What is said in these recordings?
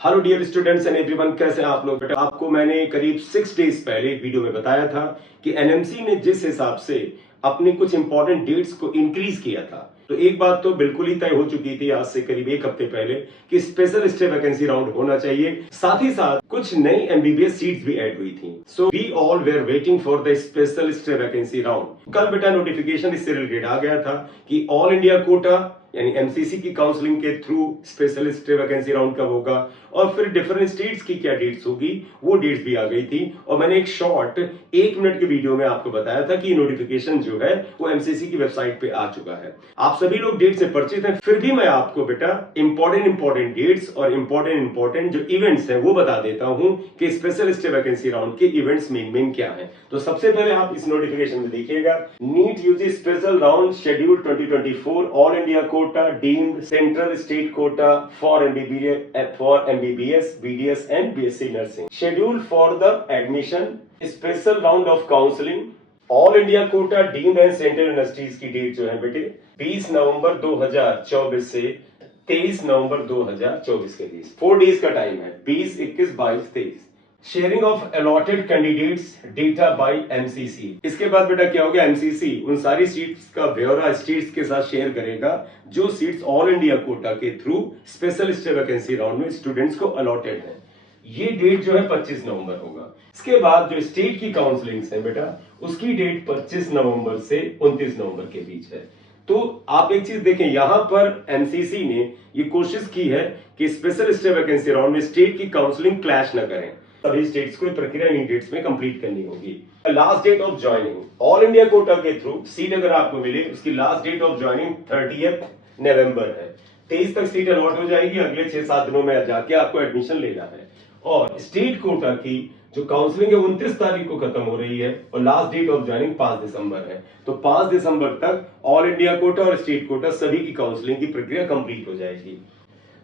Hello dear students and everyone, कैसे हैं आप लोग। बेटा आपको मैंने करीब 6 डेज पहले एक वीडियो में बताया था कि एनएमसी ने जिस हिसाब से अपनी कुछ इंपॉर्टेंट डेट्स को इंक्रीज किया था, तो एक बात तो बिल्कुल ही तय हो चुकी थी आज से करीब एक हफ्ते पहले कि स्पेशल स्टे वैकेंसी राउंड होना चाहिए। साथ ही साथ कुछ नई एमबीबीएस सीट्स भी ऐड हुई थी। So we all were waiting for the special stray vacancy round. कल बेटा नोटिफिकेशन इससे रिलेटेड आ गया था कि ऑल इंडिया कोटा यानी एमसीसी की काउंसलिंग के through special stray vacancy round कब होगा और फिर डिफरेंट स्टेट्स की क्या डेट्स होगी, वो डेट्स भी आ गई थी। और मैंने एक शॉर्ट 1 मिनट के वीडियो में आपको बताया था कि नोटिफिकेशन जो है वो एमसीसी की वेबसाइट पे आ चुका है। आप सभी लोग डेट से परिचित हैं, फिर भी मैं आपको बेटा इंपॉर्टेंट डेट्स और इंपॉर्टेंट जो इवेंट्स हैं वो बता देता हूं कि स्पेशल स्टे वैकेंसी राउंड के इवेंट्स मेन क्या है। तो सबसे पहले आप इस नोटिफिकेशन में देखिएगा, NEET UG special round schedule 2024 all India quota deemed central state quota for MBBS, BDS and BSc Nursing. Schedule for the admission, special round of counseling, all India quota deemed and central universities की date जो है बेटे 20 नवंबर 2024 से 23 नवंबर 2024 के बीच 4 days का time है। 20, 21, 22, 23। Sharing of allotted candidates data bye MCC. इसके बाद बेटा क्या हो गया, एमसीसी उन सारी सीट्स का ब्यौरा स्टेट्स के साथ शेयर करेगा जो सीट्स ऑल इंडिया कोटा के through special stray vacancy round में स्टूडेंट्स को अलॉटेड है। ये डेट जो है 25 नवंबर होगा। इसके बाद जो स्टेट की काउंसलिंग है बेटा उसकी डेट 25 नवंबर से 29 नवंबर के बीच है। तो आप एक चीज देखें, यहां पर एमसीसी ने ये कोशिश की है कि स्पेशल स्टे वैकेंसी राउंड में स्टेट की काउंसलिंग क्लैश न करें। सभी स्टेट्स को प्रक्रिया इन डेट्स में कंप्लीट करनी होगी। Last date of joining all India quota के थ्रू सीट अगर आपको मिले उसकी लास्ट डेट ऑफ ज्वाइनिंग 30 नवंबर है। 23 तक सीट अलॉट हो जाएगी। अगले 6-7 दिनों में जाके आपको एडमिशन लेना है। और स्टेट कोटा की जो काउंसलिंग है 29 तारीख को खत्म हो रही है और लास्ट डेट ऑफ ज्वाइनिंग 5 दिसंबर है। तो 5 दिसंबर तक ऑल इंडिया कोटा और स्टेट कोटा सभी की काउंसलिंग की प्रक्रिया कंप्लीट हो जाएगी।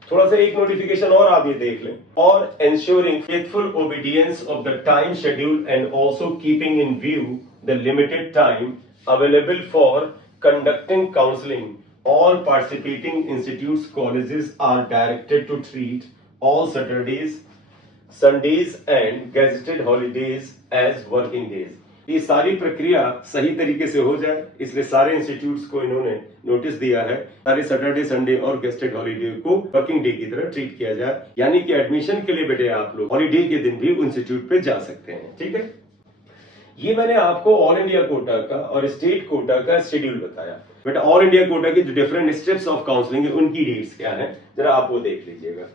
थोड़ा सा एक नोटिफिकेशन और आप ये देख लें, और ensuring faithful obedience of the time schedule and also keeping in view the limited time available for conducting counseling, all participating institutes colleges are directed to treat all Saturdays, Sundays and gazetted holidays as working days। ये सारी प्रक्रिया सही तरीके से हो जाए इसलिए सारे इंस्टीट्यूट्स को इन्होंने नोटिस दिया है सारे सैटरडे, संडे और गेस्टेड हॉलीडे को वर्किंग डे की तरह ट्रीट किया जाए। यानी कि एडमिशन के लिए बेटे आप लोग हॉलीडे के दिन भी इंस्टीट्यूट पे जा सकते हैं। ठीक है, ये मैंने आपको ऑल इंडिया कोटा का और स्टेट कोटा का शेड्यूल बताया। बेटा ऑल इंडिया कोटा की जो डिफरेंट स्टेप्स ऑफ काउंसलिंग है उनकी डेट्स क्या है जरा आप वो देख लीजिएगा।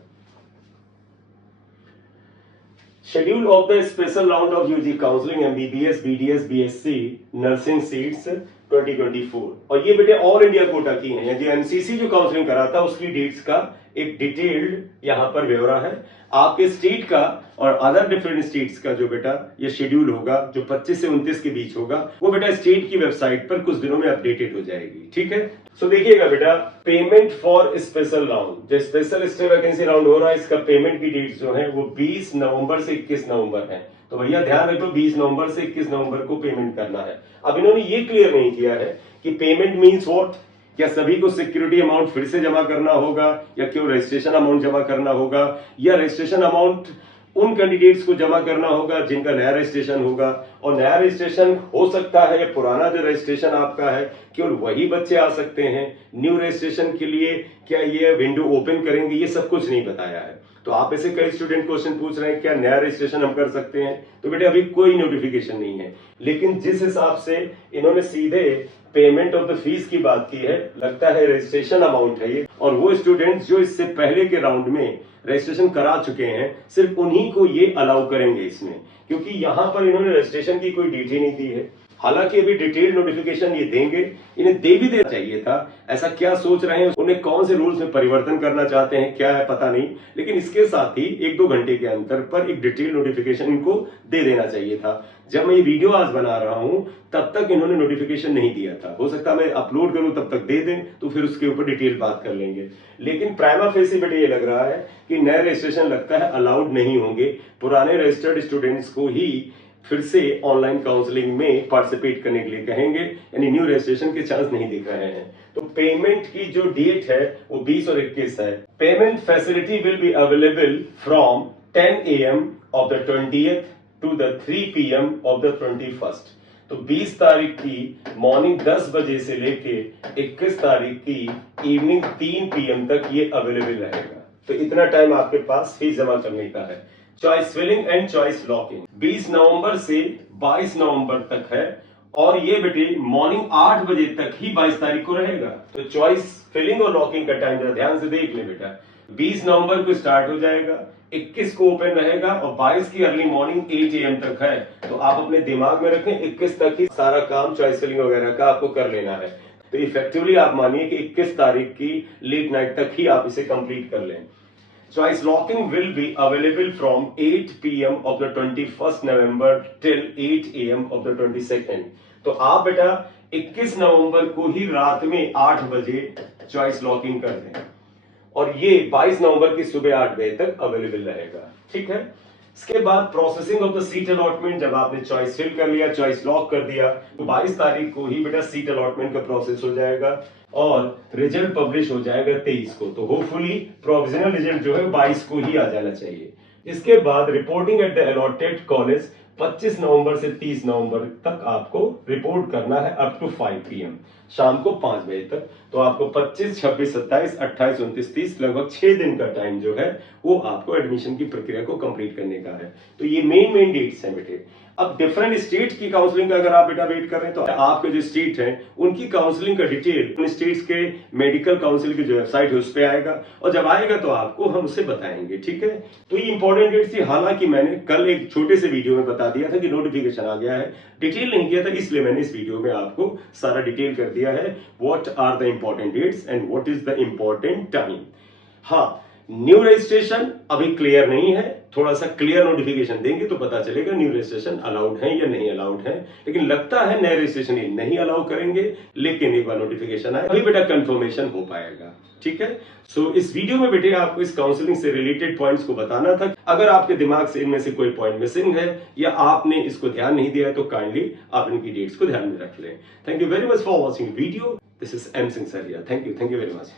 Schedule of the special round of UG counseling MBBS, BDS, BSc nursing seats 2024 और ये बेटे ऑल इंडिया कोटा की हैं। जो एमसीसी जो काउंसलिंग करा था उसकी डेट्स का एक डिटेल्ड यहाँ पर ब्यौरा है। आपके स्टेट का और अदर डिफरेंट स्टेट्स का जो बेटा ये शेड्यूल होगा जो 25 से 29 के बीच होगा वो बेटा स्टेट की वेबसाइट पर कुछ दिनों में अपडेटेड हो जाएगी। ठीक है, सो देखिएगा बेटा पेमेंट फॉर स्पेशल राउंड जो स्पेशल स्टे वैकेंसी राउंड हो रहा है इसका पेमेंट की डेट जो है वो 20 नवंबर से 21 नवंबर है। तो भैया ध्यान रखो 20 नवंबर से 21 नवंबर को पेमेंट करना है। अब इन्होंने ये क्लियर नहीं किया है कि पेमेंट मीन्स व्हाट, क्या सभी को सिक्योरिटी अमाउंट फिर से जमा करना होगा या केवल रजिस्ट्रेशन अमाउंट जमा करना होगा या रजिस्ट्रेशन अमाउंट उन कैंडिडेट्स को जमा करना होगा जिनका नया रजिस्ट्रेशन होगा। और नया रजिस्ट्रेशन हो सकता है या पुराना जो रजिस्ट्रेशन आपका है केवल वही बच्चे आ सकते हैं। न्यू रजिस्ट्रेशन के लिए क्या ये विंडो ओपन करेंगे, ये सब कुछ नहीं बताया है। तो आप ऐसे कई स्टूडेंट क्वेश्चन पूछ रहे हैं क्या नया रजिस्ट्रेशन हम कर सकते हैं, तो बेटे अभी कोई नोटिफिकेशन नहीं है। लेकिन जिस हिसाब से इन्होंने सीधे पेमेंट ऑफ द फीस की बात की है लगता है रजिस्ट्रेशन अमाउंट है ये, और वो स्टूडेंट्स जो इससे पहले के राउंड में रजिस्ट्रेशन करा चुके हैं सिर्फ उन्हीं को ये अलाउ करेंगे इसमें, क्योंकि यहां पर इन्होंने रजिस्ट्रेशन की कोई डेट ही नहीं दी है। हालांकि अभी डिटेल नोटिफिकेशन ये देंगे, इन्हें दे भी देना चाहिए था। ऐसा क्या सोच रहे हैं, उन्हें कौन से रूल्स में परिवर्तन करना चाहते हैं क्या है पता नहीं, लेकिन इसके साथ ही 1-2 घंटे के अंतर पर एक डिटेल नोटिफिकेशन इनको दे देना चाहिए था। जब मैं ये वीडियो आज बना रहा हूं तब तक इन्होंने नोटिफिकेशन नहीं दिया था। हो सकता है मैं अपलोड करूं तब तक दे दें तो फिर उसके ऊपर डिटेल बात कर लेंगे। लेकिन प्राइमा फेसी बेटे ये लग रहा है कि नए रजिस्ट्रेशन लगता है अलाउड नहीं होंगे, पुराने रजिस्टर्ड स्टूडेंट्स को ही फिर से ऑनलाइन काउंसलिंग में पार्टिसिपेट करने के लिए कहेंगे, यानी न्यू रजिस्ट्रेशन के चांस नहीं दिख रहे हैं। तो पेमेंट की जो डेट है वो 20 और 21 है। Payment facility will be available from 10 AM of the 20th to the 3 PM of the 21st। तो 20 तारीख की मॉर्निंग 10 बजे से लेके 21 तारीख की इवनिंग 3 PM तक ये अवेलेबल रहेगा। तो इतना टाइम आपके पास फीस जमा करने का है। Choice filling and choice locking 20 नवंबर से 22 नवंबर तक है और ये बेटे मॉर्निंग 8 बजे तक ही 22 तारीख को रहेगा। तो चॉइस फिलिंग और लॉकिंग का टाइम जरा ध्यान से देख ले बेटा। 20 नवंबर को स्टार्ट हो जाएगा, 21 को ओपन रहेगा और 22 की अर्ली मॉर्निंग 8 AM तक है। तो आप अपने दिमाग में रखें 21 तक ही सारा काम चॉइस फिलिंग वगैरह का आपको कर लेना है। तो इफेक्टिवली आप मानिए कि 21 तारीख की लेट नाइट तक ही आप इसे कंप्लीट कर लें। Choice locking will be available from 8 PM of the 21st November till 8 AM of the 22nd। तो आप बेटा 21 नवंबर को ही रात में 8 बजे चॉइस लॉकिंग कर दें और ये 22 नवंबर की सुबह 8 बजे तक अवेलेबल रहेगा। ठीक है। इसके बाद processing of the seat allotment, जब आपने चॉइस फिल कर लिया, चॉइस लॉक कर दिया, तो 22 तारीख को ही बेटा सीट अलॉटमेंट का प्रोसेस हो जाएगा और रिजल्ट पब्लिश हो जाएगा 23 को। तो होपफुली प्रोविजनल रिजल्ट जो है 22 को ही आ जाना चाहिए। इसके बाद reporting at the allotted college 25 नवंबर से 30 नवंबर तक आपको रिपोर्ट करना है अप टू 5 PM शाम को 5 बजे तक। तो आपको 25, 26, 27, 28, 29, 30 लगभग 6 दिन का टाइम जो है वो आपको एडमिशन की प्रक्रिया को कंप्लीट करने का है। तो ये मेन डेट्स हैं बेटे। अब डिफरेंट स्टेट की काउंसलिंग का अगर आप बेटा वेट कर रहे हैं तो आपके जो स्टेट हैं उनकी काउंसलिंग का डिटेल उन स्टेट्स के मेडिकल काउंसिल की जो वेबसाइट है उस पर आएगा और जब आएगा तो आपको हम उसे बताएंगे। ठीक है। तो ये इंपॉर्टेंट डेट्स थी। हालांकि मैंने कल एक छोटे से वीडियो में बता दिया था कि नोटिफिकेशन आ गया है, डिटेल नहीं किया था, इसलिए मैंने इस वीडियो में आपको सारा डिटेल कर दिया है। What are the important dates and what is the important time. हाँ, न्यू रजिस्ट्रेशन अभी क्लियर नहीं है, थोड़ा सा क्लियर नोटिफिकेशन देंगे तो पता चलेगा न्यू रजिस्ट्रेशन अलाउड है या नहीं अलाउड है। लेकिन लगता है नए रजिस्ट्रेशन ये नहीं अलाउ करेंगे, लेकिन एक बार नोटिफिकेशन आए अभी बेटा कंफर्मेशन हो पाएगा। ठीक है। सो इस वीडियो में बेटे आपको इस काउंसलिंग से रिलेटेड पॉइंट्स को बताना था। अगर आपके दिमाग से इनमें से कोई पॉइंट मिसिंग है या आपने इसको ध्यान नहीं दिया है तो काइंडली आप इनकी डेट्स को ध्यान में रख लें। Thank you very much for watching video. This is M Singh Sariya. Thank you very much.